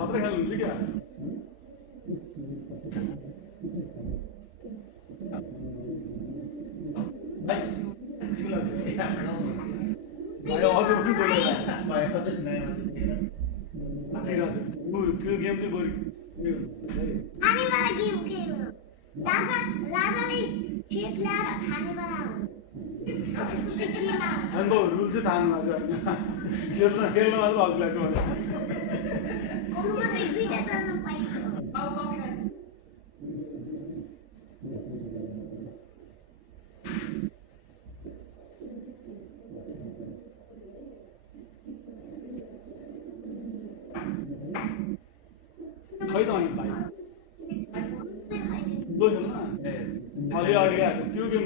खतरा खेल्नुहुन्छ क्या भाइ अरू पनि त्यो गेम चाहिँ बरु अन्त रुल चाहिँ थाहा नभएको छ खेल्न मात्र हजुर लाग्छ मलाई खै त अनि भाइ अलि अगाडि आएको त्यो गेम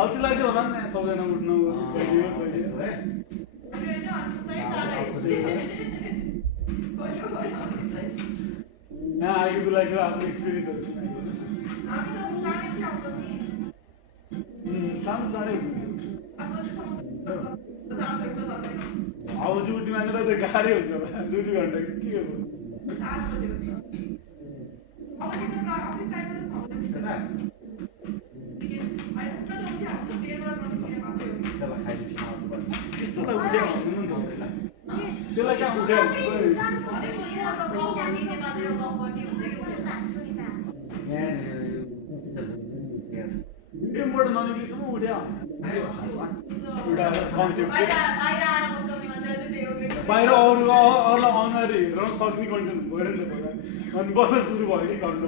अल्छी लाग्छ होला नि सबैजना उठ्नु यहाँ आएको लागि आफ्नो एक्सपिरियन्सहरू सुनाएको चाँडो चाँडै अब चाहिँ उठी मागेर त गाह्रै हुन्छ होला 2-2 घन्टा के गर्नु त्यस्तोलाई उठ्या भन्नु नि त त्यसलाई कहाँ उठ्या भिडियोबाट ननिक्लेसम्म उठ्या एउटा कन्सेप्ट बाहिर अरूलाई अनुहारी हेर्न सक्ने कन्टेन्ट भयो नि त भयो अनि बल्ल सुरु भयो कि कन्ट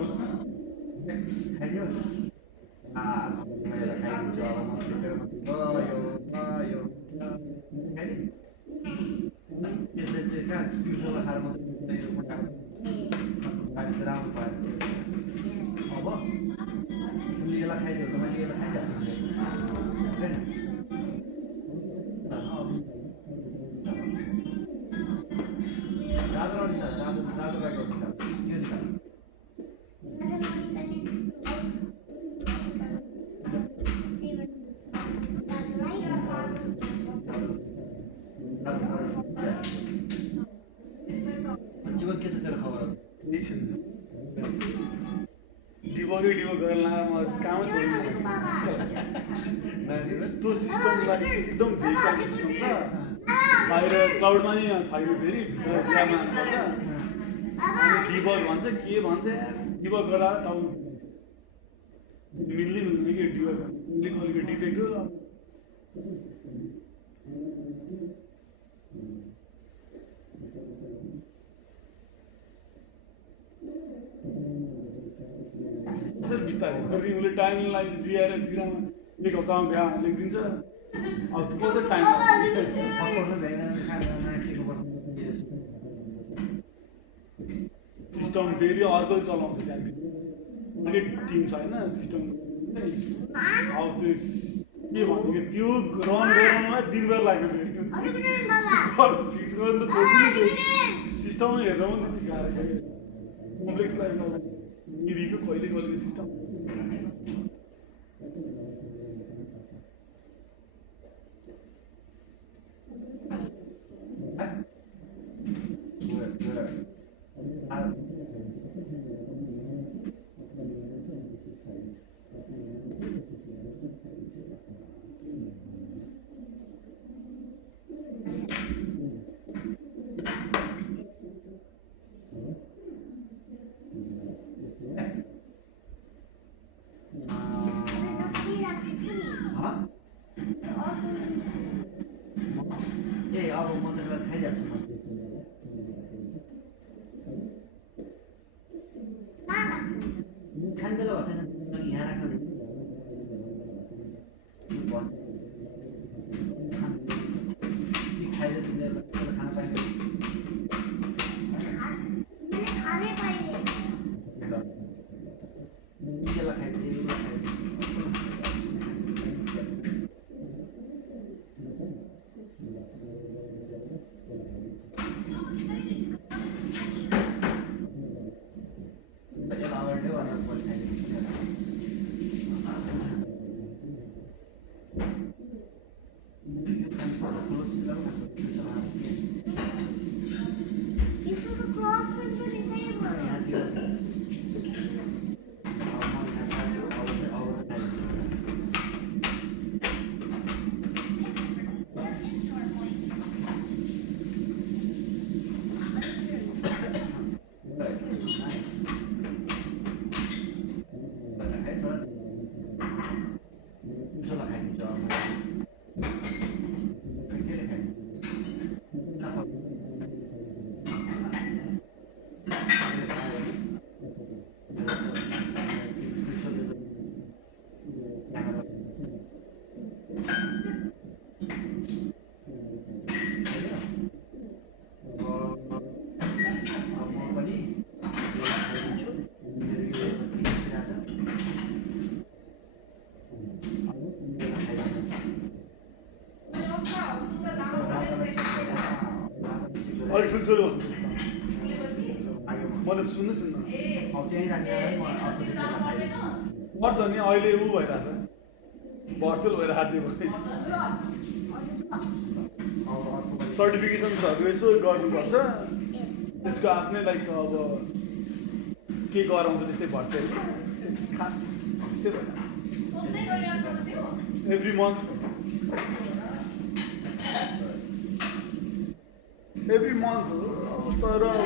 जीवन के छ तेरो खबर डिबगै डिबग गरेर ला म काम छोडिदिन्छु यस्तो सिस्टमलाई एकदम बेकार सिस्टम छ बाहिर क्लाउडमा नि छैन फेरि भित्र ल्याबमा पर्छ डिबग भन्छ के भन्छ डिबग गर्दा टाउ मिल्दै मिल्दैन कि डिबग अलिकति डिफेक्ट हो कसरी बिस्तारै गर्ने उसले टाइम लाइन जिएर जिरामा एक हप्तामा बिहा लेखिदिन्छ अब कसरी टाइम सिस्टम फेरि अर्को चलाउँछ त्यहाँ अलिक टिम छ होइन सिस्टम अब त्यो के भन्नु कि त्यो रन गराउनुमा दिनभर लाग्छ फेरि फिक्स गर्नु त छोड्नु सिस्टम हेर्दा पनि त्यति गाह्रो छ कम्प्लेक्स लाइफ टिभीको कहिले कहिले सिस्टम अब म त्यसलाई खाइदिएको छु खाने बेला भएको छैन यहाँ राख्नु खाइदियो तिमीले खाना पाइन्छ त्यसलाई खाइदियो अलिक ठुल्छोले भन्नु मैले सुन्दैछु न अब त्यहीँ राखेर म अर्को पर्छ नि अहिले ऊ भइरहेछ भर्चुअल भइरहेको थियो भने सर्टिफिकेसन्सहरू यसो गर्नुपर्छ त्यसको आफ्नै लाइक अब के गराउँछ त्यस्तै भर्छ खास त्यस्तै भइरहेछ एभ्री मन्थ हो तर अब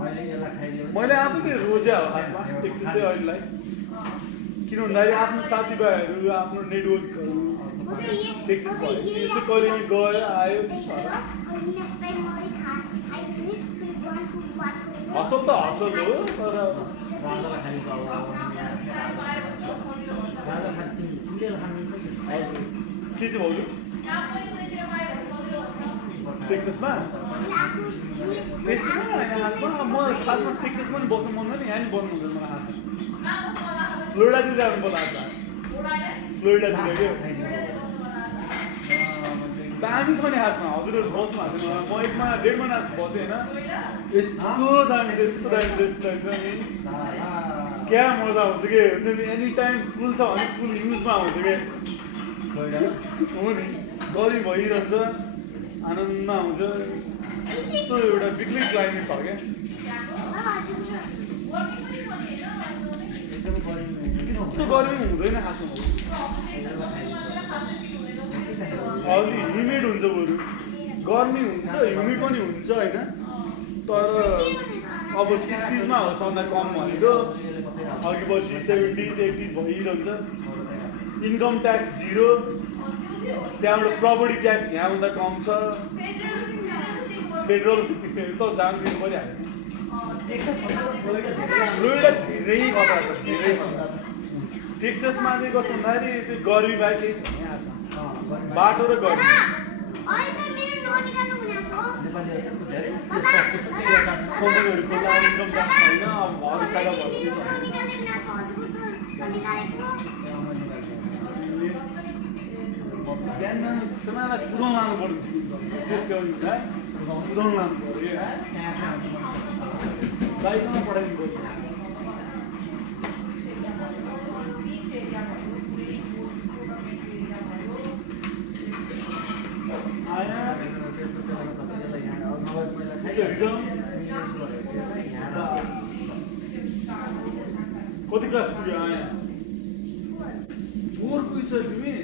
मैले यसलाई खाइदियो मैले आफैले रोजे हो खासमा टेक्सिस चाहिँ अहिलेलाई किन भन्दाखेरि आफ्नो साथीभाइहरू आफ्नो नेटवर्कहरू टेक्सिस भएपछि यसो कहिले गयो आयो हसल त हसल हो तर राजालाई खानेको अब राजा खाने तिमीले खानु के चाहिँ भाउजू टेक्ससमा टेक्ससमा होइन खासमा म खासमा टेक्सस पनि बस्नु मन होइन यहाँ नि बस्नु हुँदैन मलाई खासमा फ्लोरिडातिर जानु पर्ला आज फ्लोरिडातिर क्या दामी छ नि खासमा हजुरहरू बस्नु भएको छैन म 1 महिना 1.5 महिना बसेँ होइन यस्तो दामी छ यस्तो दामी छ यस्तो दामी छ नि क्या मजा आउँछ कि एनी टाइम फुल छ भने फुल युजमा आउँछ क्या हो नि गर्मी भइरहन्छ आनन्द आउँछ यस्तो एउटा बिग्लै क्लाइमेट छ क्या त्यस्तो गर्मी हुँदैन खासमा अलि ह्युमिड हुन्छ बरु गर्मी हुन्छ ह्युमिड पनि हुन्छ होइन तर अब 60s मा हो सबभन्दा कम भनेको अघि पछि 70s 80s भइरहन्छ इन्कम ट्याक्स 0 त्यहाँबाट प्रपर्टी ट्याक्स यहाँभन्दा कम छ पेट्रोल त जान दिनु परिहाल्यो फ्लोरिडा धेरै खतरा छ धेरै टेक्ससमा चाहिँ कस्तो भन्दाखेरि त्यो गर्मी बाहेक केही छैन यहाँ बाटो र गर्मी कम्पनीहरू खोल्दा इन्कम ट्याक्स छैन अब अरू साइड बिहान सानालाई कुदाउन लानु पर्ने थियो त्यसको कुदाउन लानु पऱ्यो गाईसँग पठाइदिनु पऱ्यो कति क्लास पुग्यो आया 4 पुगिसक्यो तिमी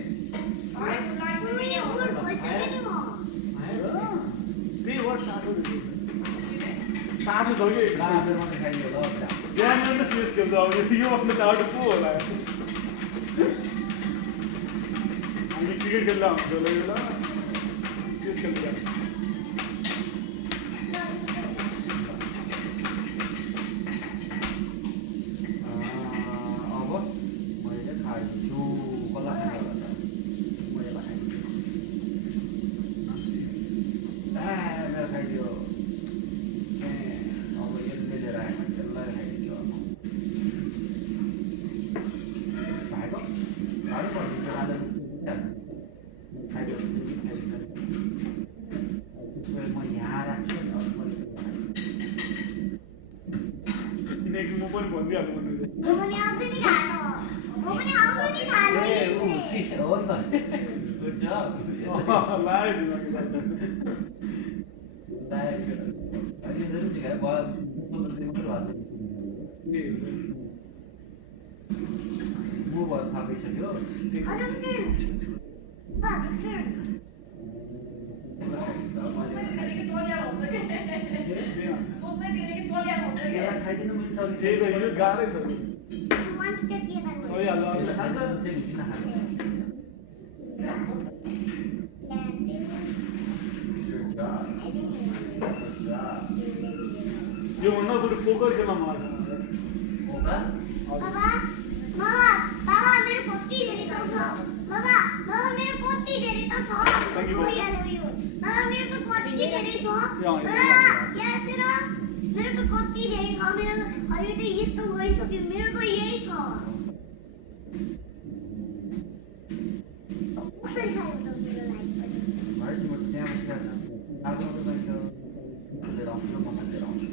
त्यही हो टाढो टाढो छ कि बिहान त चेस खेल्छ अब योभन्दा टाढो को होला हामी क्रिकेट खेल्दा हुन्छ होला यो ल चेस खेल्छ Good job. Live. Ani जरूर दिखाया बहुत वो बहुत था भी चलियो खाइदिनु मिल्छ त्यही त यो गाह्रै छ सही हाल्नु खान्छ यो भन्दा बरु पोकर खेल्न मन लाग्छ आउँछु म पनि लिएर आउँछु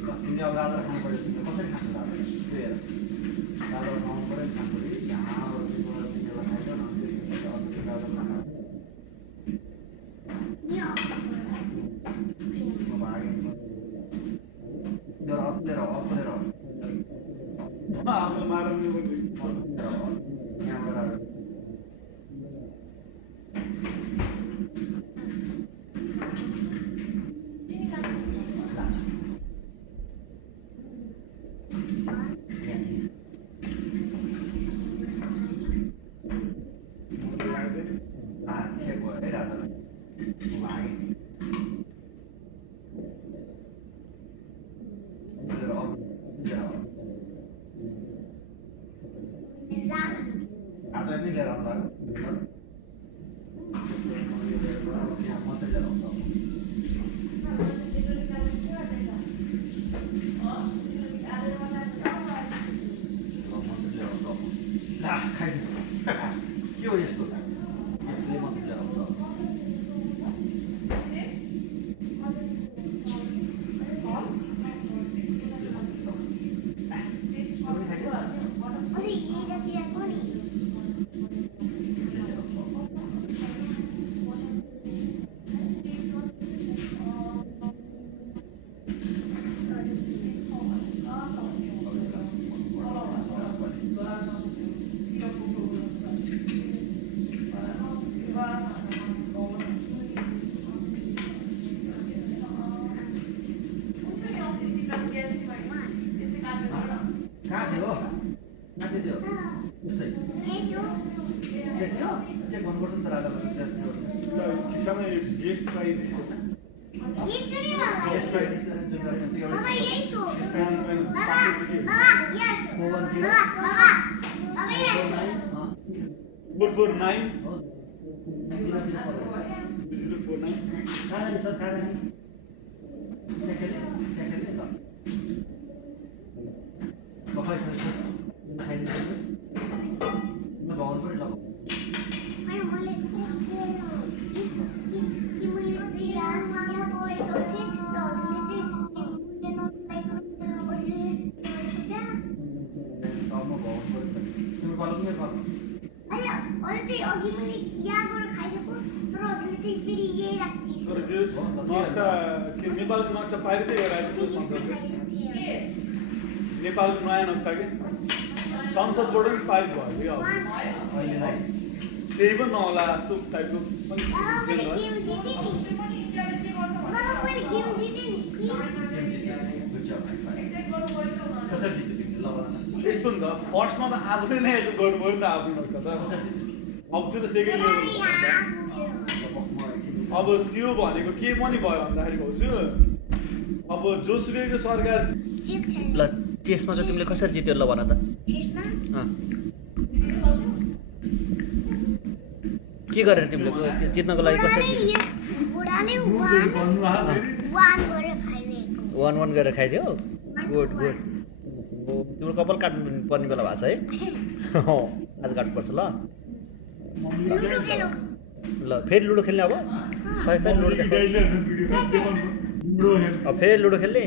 ल तिमीले अब गाजर खानु पऱ्यो तिमीले कसरी खान्छौ गाजर त्यो हेर गाजर खानु पऱ्यो खानु पऱ्यो यहाँबाट तिमीलाई खाइदियो न त्यो गाजर खानु आफ्नो मारन नेपालको नक्सा पारिँदै गराएको नेपालको नयाँ नक्सा के संसदबाट पनि पारित भयो क्या त्यही पनि नहोला जस्तो टाइपको यस्तो नि त फर्स्टमा त आफूले नै यसो गर्नु पऱ्यो नि त आफ्नो नक्सा त अब त्यो त सेकेन्ड अब त्यो भनेको के पनि भयो भन्दाखेरि भाउजू अब जोसुकैको सरकार ल चेसमा चाहिँ तिमीले कसरी जित्यो ल भन त के गरेर तिमीले जित्नको लागि कसरी 1-1 गरेर खाइदियो गुड गुड तिम्रो कपाल काट्नु पर्ने बेला भएको छ है आज काट्नुपर्छ ल ल फेरि लुडो खेल्ने अब फेरि लुडो खेल्ने